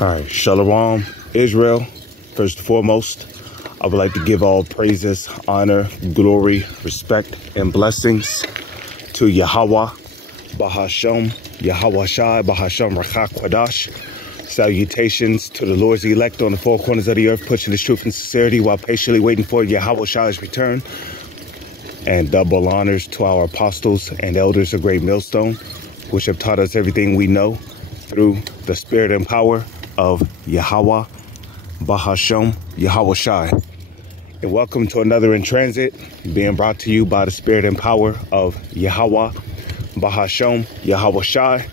All right, Shalom, Israel. First and foremost, I would like to give all praises, honor, glory, respect, and blessings to Yahweh, Bahashem, Yahweh Shai, Bahashem Rachak Kwadash. Salutations to the Lord's elect on the four corners of the earth, pushing His truth and sincerity while patiently waiting for Yahweh Shai's return. And double honors to our apostles and elders of Great Millstone, which have taught us everything we know through the spirit and power of Yahweh, Bahashem, Yahweh Shai. And welcome to another In Transit, being brought to you by the spirit and power of Yahweh, Bahashem, Yahweh Shai.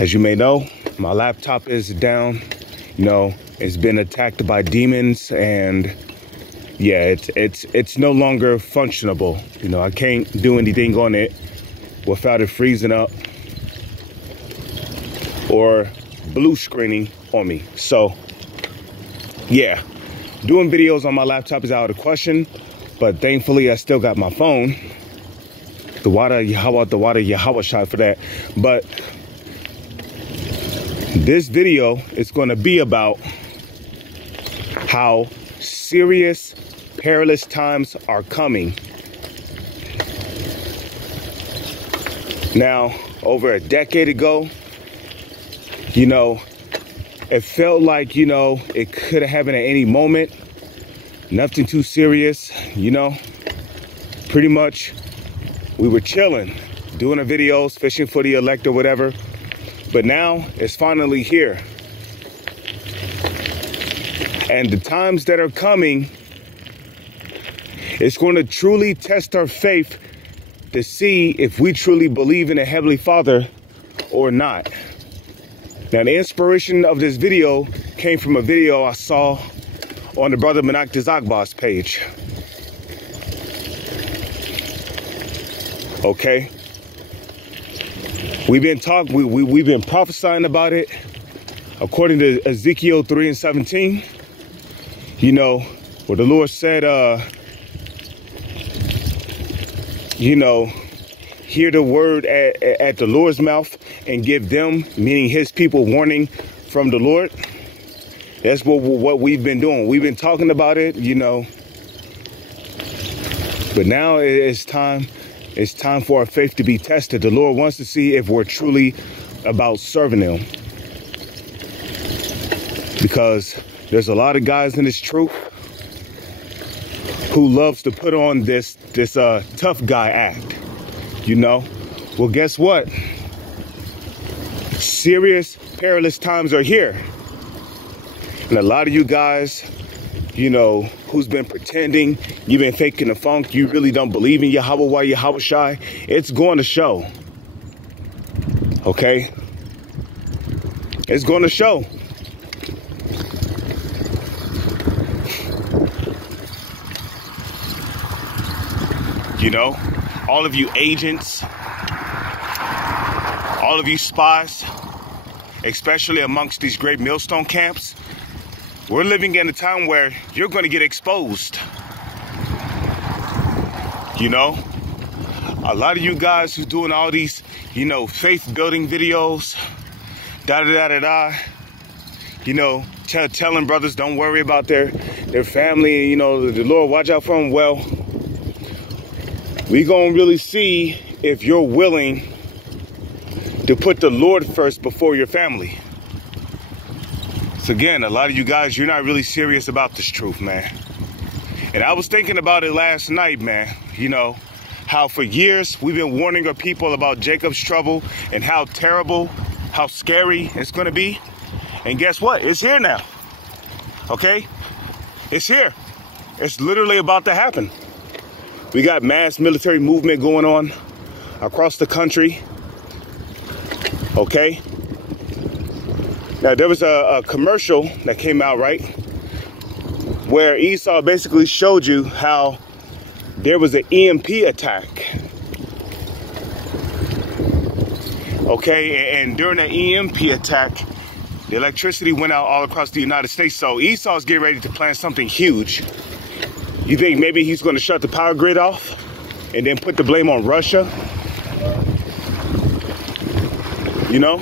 As you may know, my laptop is down. You know, it's been attacked by demons, and yeah, it's no longer functionable. You know, I can't do anything on it without it freezing up or blue screening on me. So yeah, doing videos on my laptop is out of the question, but thankfully I still got my phone. The water Yahweh Shai for that. But this video is going to be about how serious, perilous times are coming. Now, over a decade ago, you know, it felt like, you know, it could have happened at any moment. Nothing too serious, you know. Pretty much, we were chilling, doing the videos, fishing for the elect or whatever. But now, it's finally here. And the times that are coming, it's going to truly test our faith to see if we truly believe in a Heavenly Father or not. Now, the inspiration of this video came from a video I saw on the Brother Manak Dezagba's page. Okay. We've been prophesying about it. According to Ezekiel 3:17, you know, where the Lord said, you know, hear the word at the Lord's mouth and give them, meaning His people, warning from the Lord. That's what we've been doing. We've been talking about it, you know. But now it's time. It's time for our faith to be tested. The Lord wants to see if we're truly about serving Him. Because there's a lot of guys in this truth who loves to put on this tough guy act, you know. Well, guess what? Serious, perilous times are here. And a lot of you guys, you know, who's been pretending, you've been faking the funk, you really don't believe in Yahweh, Yahweh Shai, it's going to show. Okay? It's going to show. You know, all of you agents, all of you spies, especially amongst these great millstone camps, we're living in a time where you're going to get exposed. You know, a lot of you guys who's doing all these, you know, faith building videos, you know, telling brothers don't worry about their family, you know, the Lord watch out for them. Well, we gonna really see if you're willing to put the Lord first before your family. So again, a lot of you guys, you're not really serious about this truth, man. And I was thinking about it last night, man. You know, how for years we've been warning our people about Jacob's trouble and how terrible, how scary it's gonna be. And guess what? It's here now. Okay? It's here. It's literally about to happen. We got mass military movement going on across the country. Okay? Now, there was a commercial that came out, right? Where Esau basically showed you how there was an EMP attack. Okay? And during the EMP attack, the electricity went out all across the United States. So Esau's getting ready to plan something huge. You think maybe he's going to shut the power grid off and then put the blame on Russia? You know?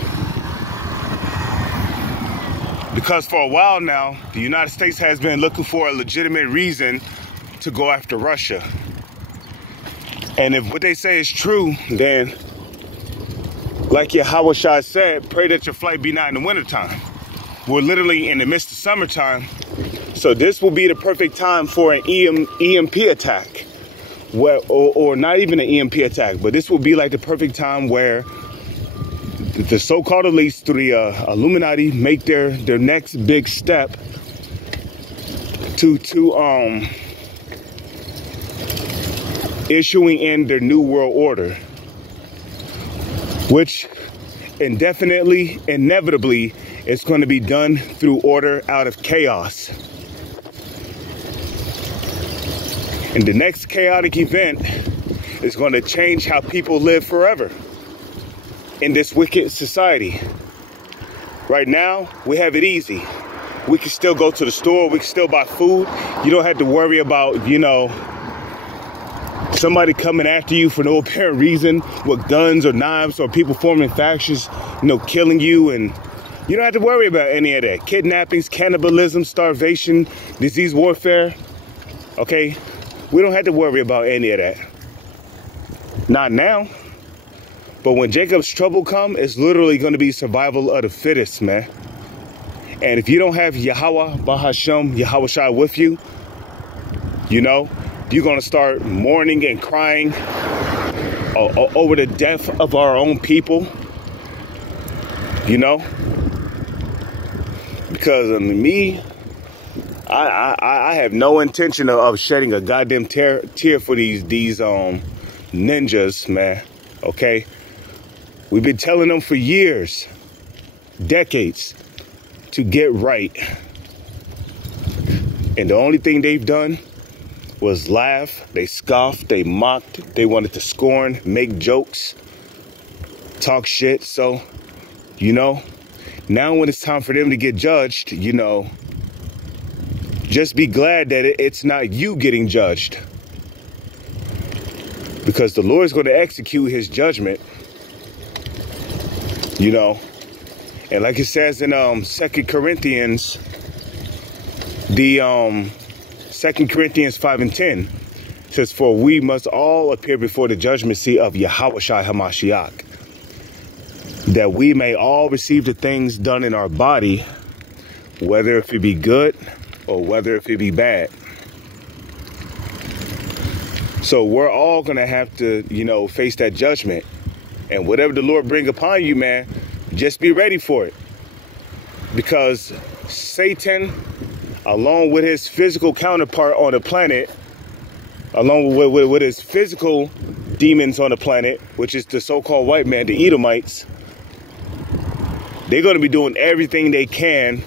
Because for a while now, the United States has been looking for a legitimate reason to go after Russia. And if what they say is true, then, like Yahweh Shai said, pray that your flight be not in the wintertime. We're literally in the midst of summertime. So this will be the perfect time for an EMP attack. Or not even an EMP attack, but this will be like the perfect time where the so-called elites through the Illuminati make their next big step to issuing in their new world order, which inevitably is going to be done through order out of chaos. And the next chaotic event is going to change how people live forever in this wicked society. Right now, we have it easy. We can still go to the store. We can still buy food. You don't have to worry about, you know, somebody coming after you for no apparent reason with guns or knives, or people forming factions, you know, killing you. And you don't have to worry about any of that. Kidnappings, cannibalism, starvation, disease warfare. Okay? We don't have to worry about any of that. Not now. But when Jacob's trouble come, it's literally going to be survival of the fittest, man. And if you don't have Yahweh, Bahashem, Yahweh Shai with you, you know, you're going to start mourning and crying over the death of our own people, you know? Because of me, I have no intention of shedding a goddamn tear for these ninjas, man, okay? We've been telling them for years, decades, to get right. And the only thing they've done was laugh, they scoffed, they mocked, they wanted to scorn, make jokes, talk shit. So, you know, now when it's time for them to get judged, you know, just be glad that it's not you getting judged. Because the Lord's going to execute his judgment, you know. And like it says in 2 Corinthians, 2 Corinthians 5:10 says, for we must all appear before the judgment seat of Yahweh Shai HaMashiach, that we may all receive the things done in our body, whether if it be good or whether if it be bad. So we're all going to have to, you know, face that judgment. And whatever the Lord bring upon you, man, just be ready for it. Because Satan, along with his physical counterpart on the planet, along with his physical demons on the planet, which is the so-called white man, the Edomites, they're going to be doing everything they can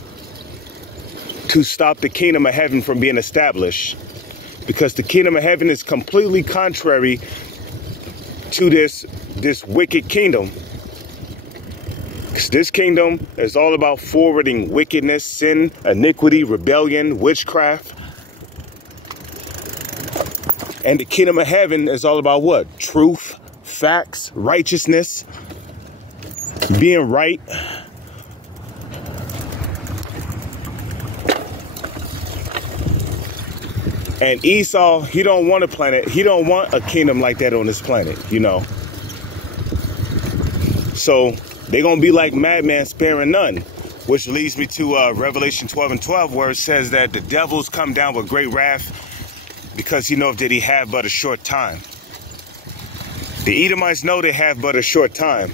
to stop the kingdom of heaven from being established. Because the kingdom of heaven is completely contrary to this wicked kingdom. Because this kingdom is all about forwarding wickedness, sin, iniquity, rebellion, witchcraft. And the kingdom of heaven is all about what? Truth, facts, righteousness, being right. And Esau, he don't want a planet. He don't want a kingdom like that on this planet, you know. So they're going to be like madman sparing none, which leads me to Revelation 12:12, where it says that the devils come down with great wrath because he knoweth that he have but a short time. The Edomites know they have but a short time.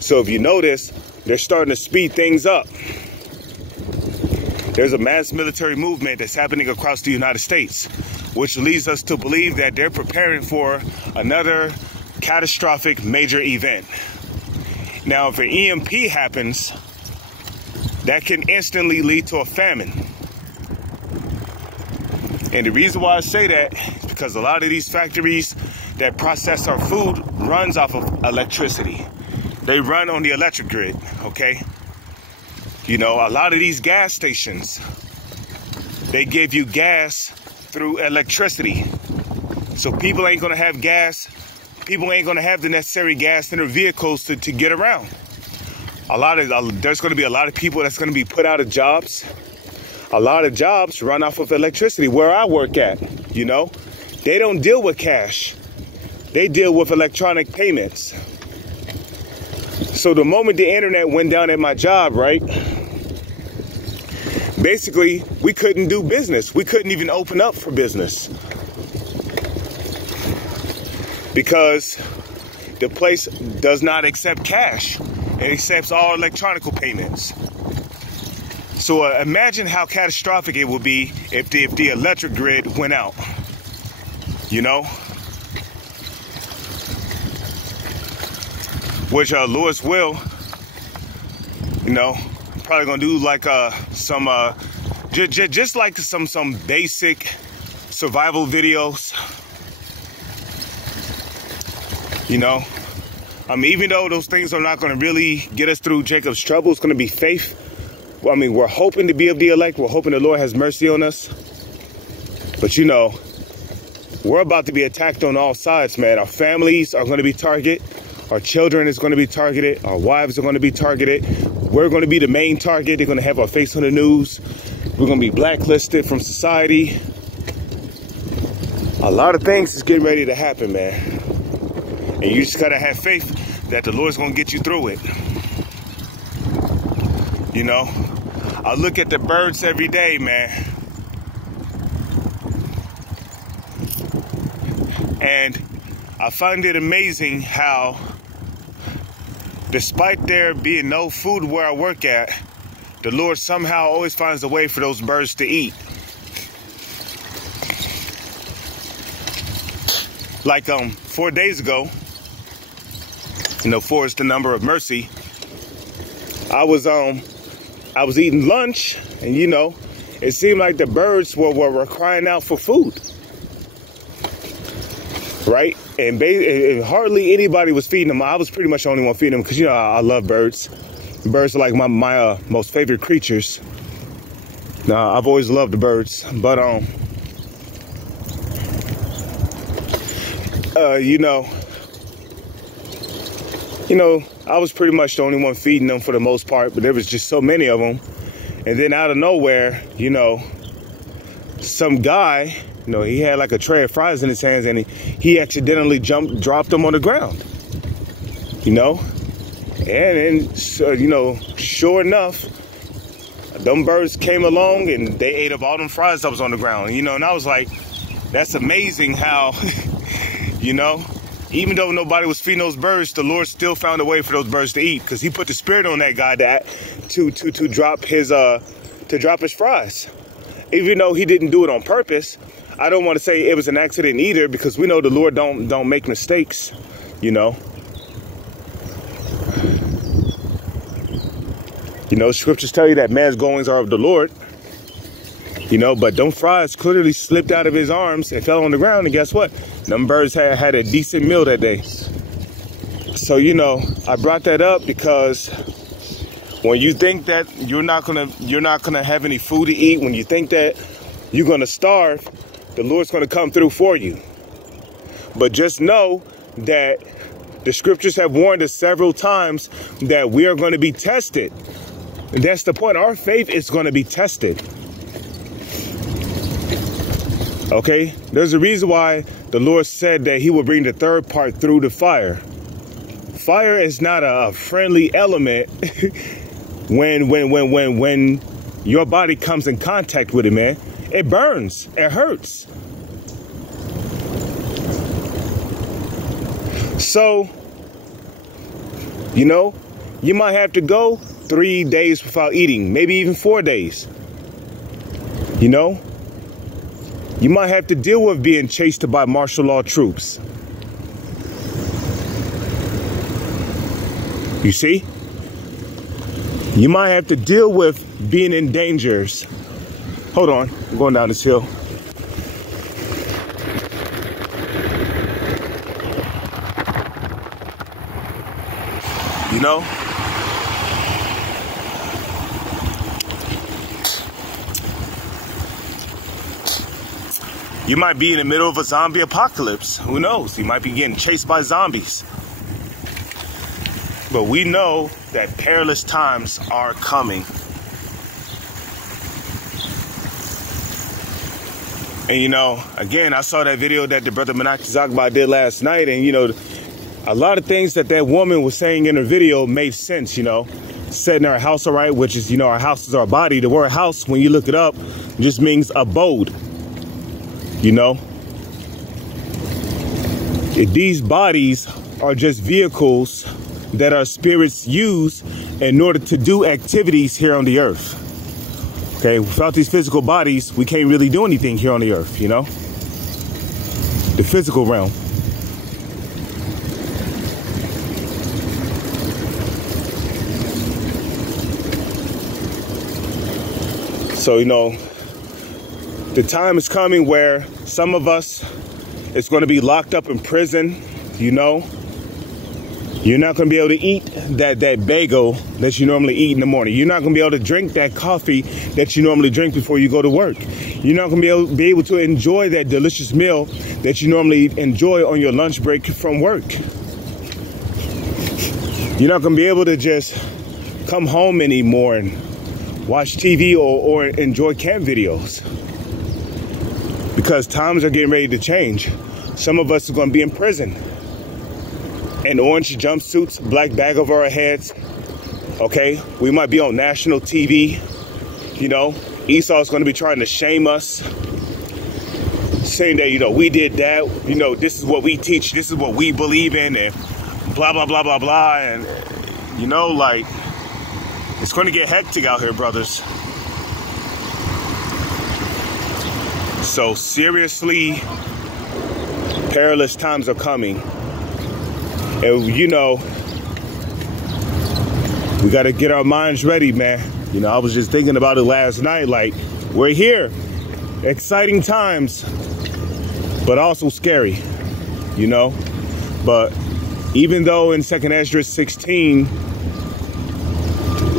So if you notice, they're starting to speed things up. There's a mass military movement that's happening across the United States, which leads us to believe that they're preparing for another catastrophic major event. Now, if an EMP happens, that can instantly lead to a famine. And the reason why I say that is because a lot of these factories that process our food runs off of electricity. They run on the electric grid, okay? You know, a lot of these gas stations, they give you gas through electricity. So people ain't going to have gas. People ain't going to have the necessary gas in their vehicles to get around. there's going to be a lot of people that's going to be put out of jobs. A lot of jobs run off of electricity. Where I work at, you know, they don't deal with cash. They deal with electronic payments. So the moment the internet went down at my job, right, basically we couldn't do business. We couldn't even open up for business because the place does not accept cash. It accepts all electronic payments. So imagine how catastrophic it would be if the electric grid went out, you know? Which Lewis will, you know, probably gonna do like just like some basic survival videos, you know. I mean, even though those things are not gonna really get us through Jacob's trouble, it's gonna be faith. I mean, we're hoping to be of the elect. We're hoping the Lord has mercy on us. But you know, we're about to be attacked on all sides, man. Our families are gonna be targeted. Our children is going to be targeted. Our wives are going to be targeted. We're going to be the main target. They're going to have our face on the news. We're going to be blacklisted from society. A lot of things is getting ready to happen, man. And you just got to have faith that the Lord's going to get you through it. You know, I look at the birds every day, man. And I find it amazing how, despite there being no food where I work at, the Lord somehow always finds a way for those birds to eat. Like 4 days ago, you know, 4 is the number of mercy. I was eating lunch, and you know, it seemed like the birds were crying out for food, right? And hardly anybody was feeding them. I was pretty much the only one feeding them because, you know, I love birds. Birds are like my most favorite creatures. Now, I've always loved the birds, but you know, I was pretty much the only one feeding them for the most part, but there was just so many of them. And then out of nowhere, you know, some guy, you know, he had like a tray of fries in his hands, and he accidentally dropped them on the ground, you know? And then, you know, sure enough, them birds came along and they ate up all them fries that was on the ground, you know? And I was like, that's amazing how, you know, even though nobody was feeding those birds, the Lord still found a way for those birds to eat, because he put the spirit on that guy to drop his fries. Even though he didn't do it on purpose, I don't want to say it was an accident either, because we know the Lord don't make mistakes, you know. You know, scriptures tell you that man's goings are of the Lord, you know, but them fries clearly slipped out of his arms and fell on the ground, and guess what? Them birds had a decent meal that day. So, you know, I brought that up because when you think that you're not gonna have any food to eat, when you think that you're gonna starve, the Lord's gonna come through for you. But just know that the scriptures have warned us several times that we are going to be tested. And that's the point. Our faith is going to be tested. Okay? There's a reason why the Lord said that he will bring the third part through the fire. Fire is not a friendly element when your body comes in contact with it, man. It burns. It hurts. So, you know, you might have to go 3 days without eating, maybe even 4 days. You know, you might have to deal with being chased by martial law troops. You see? You might have to deal with being in dangers. Hold on, I'm going down this hill. You know? You might be in the middle of a zombie apocalypse. Who knows? You might be getting chased by zombies. But we know that perilous times are coming. And, you know, again, I saw that video that the brother Menach Zagba did last night. And, you know, a lot of things that woman was saying in her video made sense, you know. Setting our house all right, which is, you know, our house is our body. The word house, when you look it up, just means abode, you know. These bodies are just vehicles that our spirits use in order to do activities here on the earth. Okay, without these physical bodies, we can't really do anything here on the earth, you know? The physical realm. So, you know, the time is coming where some of us is going to be locked up in prison, you know? You're not going to be able to eat that bagel that you normally eat in the morning. You're not going to be able to drink that coffee that you normally drink before you go to work. You're not going to be able to enjoy that delicious meal that you normally enjoy on your lunch break from work. You're not going to be able to just come home anymore and watch TV or enjoy camp videos. Because times are getting ready to change. Some of us are going to be in prison. In orange jumpsuits, black bag over our heads. Okay, we might be on national TV. You know, Esau's going to be trying to shame us, saying that, you know, we did that. You know, this is what we teach. This is what we believe in, and blah, blah, blah, blah, blah. And, you know, like, it's going to get hectic out here, brothers. So, seriously, perilous times are coming. And, you know, we got to get our minds ready, man. You know, I was just thinking about it last night. Like, we're here. Exciting times, but also scary, you know. But even though in 2nd Esdras 16,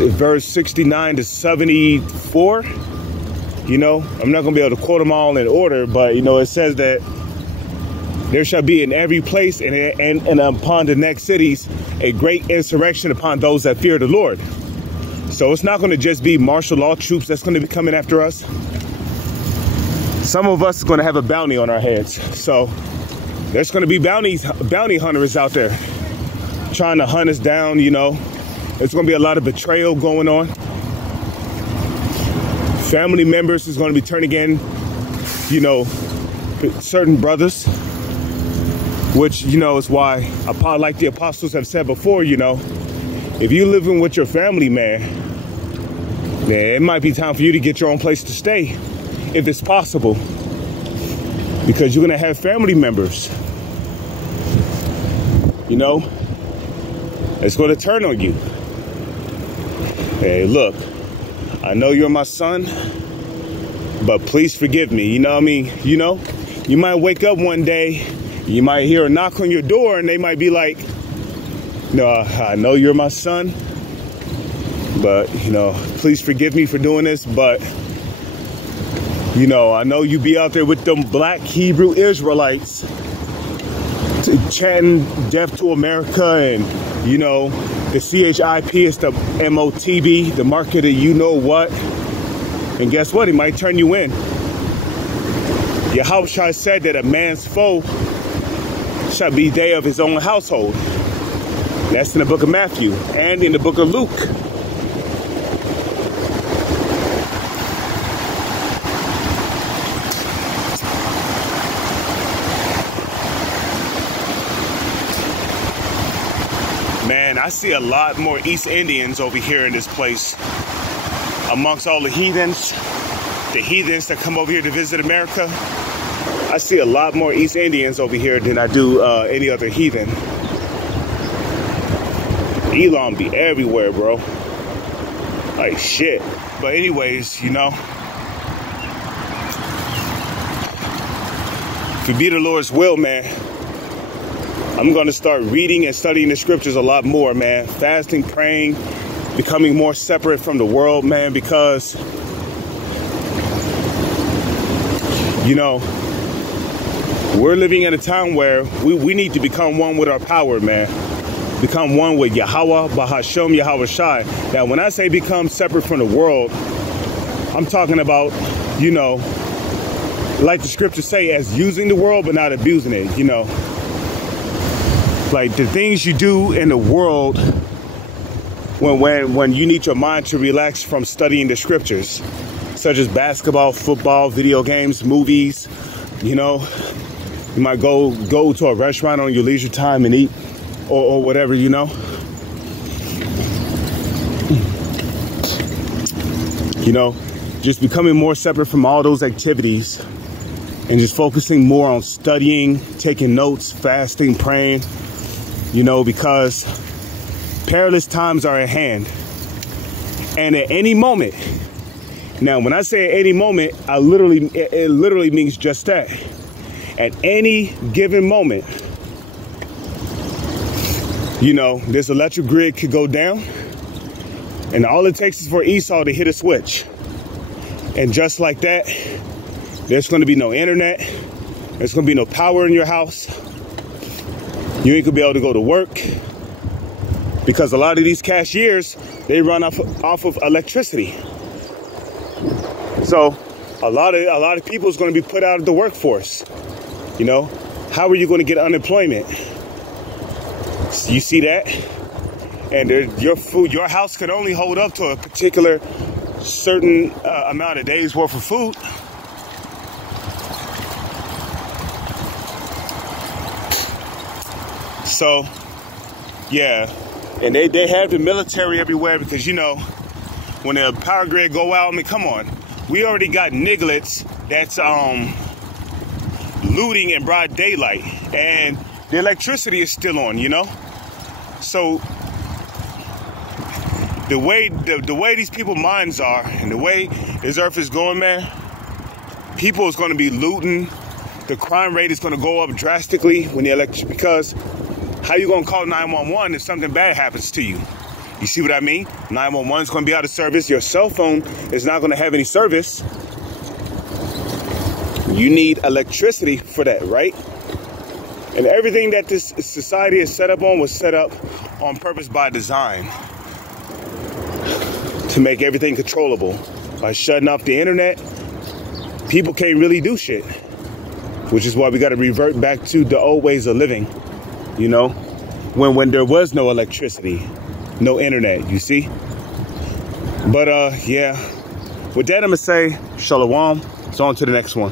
verse 69 to 74, you know, I'm not going to be able to quote them all in order, but, you know, it says that there shall be in every place and upon the next cities a great insurrection upon those that fear the Lord. So it's not going to just be martial law troops that's going to be coming after us. Some of us are going to have a bounty on our heads. So there's going to be bounty hunters out there trying to hunt us down, you know. There's going to be a lot of betrayal going on. Family members is going to be turning in, you know, certain brothers. Which, you know, is why, like the apostles have said before, you know, if you're living with your family, man, then it might be time for you to get your own place to stay, if it's possible. Because you're going to have family members, you know, it's going to turn on you. Hey, look, I know you're my son, but please forgive me. You know what I mean? You know, you might wake up one day, you might hear a knock on your door, and they might be like, no, I know you're my son, but, you know, please forgive me for doing this, but, you know, I know you be out there with them black Hebrew Israelites chanting death to America, and, you know, the CHIP is the MOTB, the market of you know what, and guess what? It might turn you in. Yahushua said that a man's foe shall be they of his own household. That's in the book of Matthew and in the book of Luke. Man, I see a lot more East Indians over here in this place. Amongst all the heathens that come over here to visit America. I see a lot more East Indians over here than I do any other heathen. Elon be everywhere, bro. Like shit. But anyways, you know, if it be the Lord's will, man, I'm going to start reading and studying the scriptures a lot more, man. Fasting, praying, becoming more separate from the world, man, because, you know, we're living in a time where we need to become one with our power, man. become one with Yahweh, Bahashem, Yahweh Shai. Now, when I say become separate from the world, I'm talking about, you know, like the scriptures say, as using the world but not abusing it, you know. Like the things you do in the world when you need your mind to relax from studying the scriptures, such as basketball, football, video games, movies, you know. You might go to a restaurant on your leisure time and eat or whatever, you know. You know, just becoming more separate from all those activities and just focusing more on studying, taking notes, fasting, praying, you know, because perilous times are at hand. And at any moment, now when I say at any moment, it literally means just that. At any given moment, you know, this electric grid could go down, and all it takes is for Esau to hit a switch. And just like that, there's going to be no internet. There's going to be no power in your house. You ain't going to be able to go to work, because a lot of these cashiers, they run off of electricity. So a lot of people is going to be put out of the workforce. You know, how are you going to get unemployment? You see that? And your house can only hold up to a particular certain amount of days worth of food. So, yeah, and they have the military everywhere, because, you know, when the power grid go out, I mean, come on, we already got nigglets that's looting in broad daylight, and the electricity is still on, you know. So the way these people's minds are, and the way this earth is going, man, people is going to be looting. The crime rate is going to go up drastically when the because how you going to call 911 if something bad happens to you? You see what I mean? 911 is going to be out of service. Your cell phone is not going to have any service. You need electricity for that, right? And everything that this society is set up on was set up on purpose by design to make everything controllable. By shutting off the internet, people can't really do shit, which is why we got to revert back to the old ways of living, you know, when there was no electricity, no internet, you see? But yeah, with that, I'm gonna say shalom. So on to the next one.